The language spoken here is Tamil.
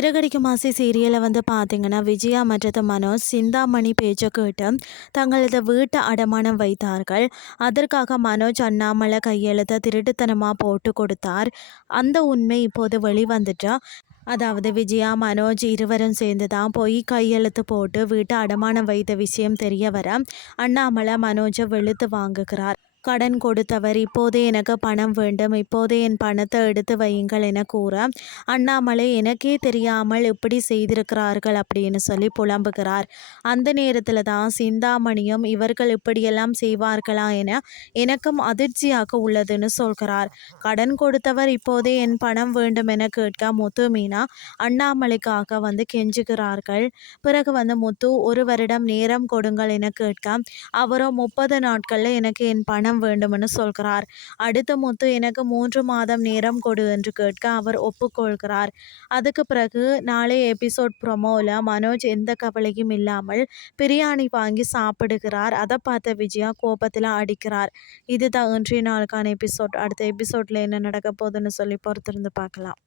சிறகடிக்கும் ஆசை சீரியலை வந்து பார்த்தீங்கன்னா, விஜயா மற்றது மனோஜ் சிந்தாமணி பேச்சை கேட்டு தங்களது வீட்டை அடமானம் வைத்தார்கள். அதற்காக மனோஜ் அண்ணாமலை கையெழுத்தை திருட்டுத்தனமாக போட்டு கொடுத்தார். அந்த உண்மை இப்போது வெளிவந்துட்டா. அதாவது விஜயா மனோஜ் இருவரும் சேர்ந்து தான் போய் கையெழுத்து போட்டு வீட்டை அடமானம் வைத்த விஷயம் தெரிய வர அண்ணாமலை மனோஜை வெளுத்து வாங்குகிறார். கடன் கொடுத்தவர் இப்போதே எனக்கு பணம் வேண்டும், இப்போதே என் பணத்தை எடுத்து வையுங்கள் என கூற அண்ணாமலை எனக்கே தெரியாமல் இப்படி செய்திருக்கிறார்கள் அப்படின்னு சொல்லி புலம்புகிறார். அந்த நேரத்தில் தான் சிந்தாமணியும் இவர்கள் இப்படியெல்லாம் செய்வார்களா என எனக்கும் அதிர்ச்சியாக உள்ளதுன்னு சொல்கிறார். கடன் கொடுத்தவர் இப்போதே என் பணம் வேண்டும் என கேட்க முத்து மீனா அண்ணாமலைக்காக வந்து கெஞ்சுகிறார்கள். பிறகு வந்து முத்து 1 வருடம் நேரம் கொடுங்கள் என கேட்க அவரோ 30 நாட்களில் எனக்கு என் பணம் வேண்டுமென்று சொல்கிறார். அடுத்த முத்து எனக்கு 3 மாதம் நேரம் கொடு என்று கேட்க அவர் ஒப்புக்கொள்கிறார். அதுக்கு பிறகு நாளைய எபிசோட் ப்ரொமோவில் மனோஜ் எந்த கவலையும் இல்லாமல் பிரியாணி வாங்கி சாப்பிடுகிறார். அதை பார்த்த விஜயா கோபத்தில் அடிக்கிறார். இதுதான் இன்றைய நாளுக்கான எபிசோட். அடுத்த எபிசோட்ல என்ன நடக்க போகுதுன்னு சொல்லி பொறுத்திருந்து பார்க்கலாம்.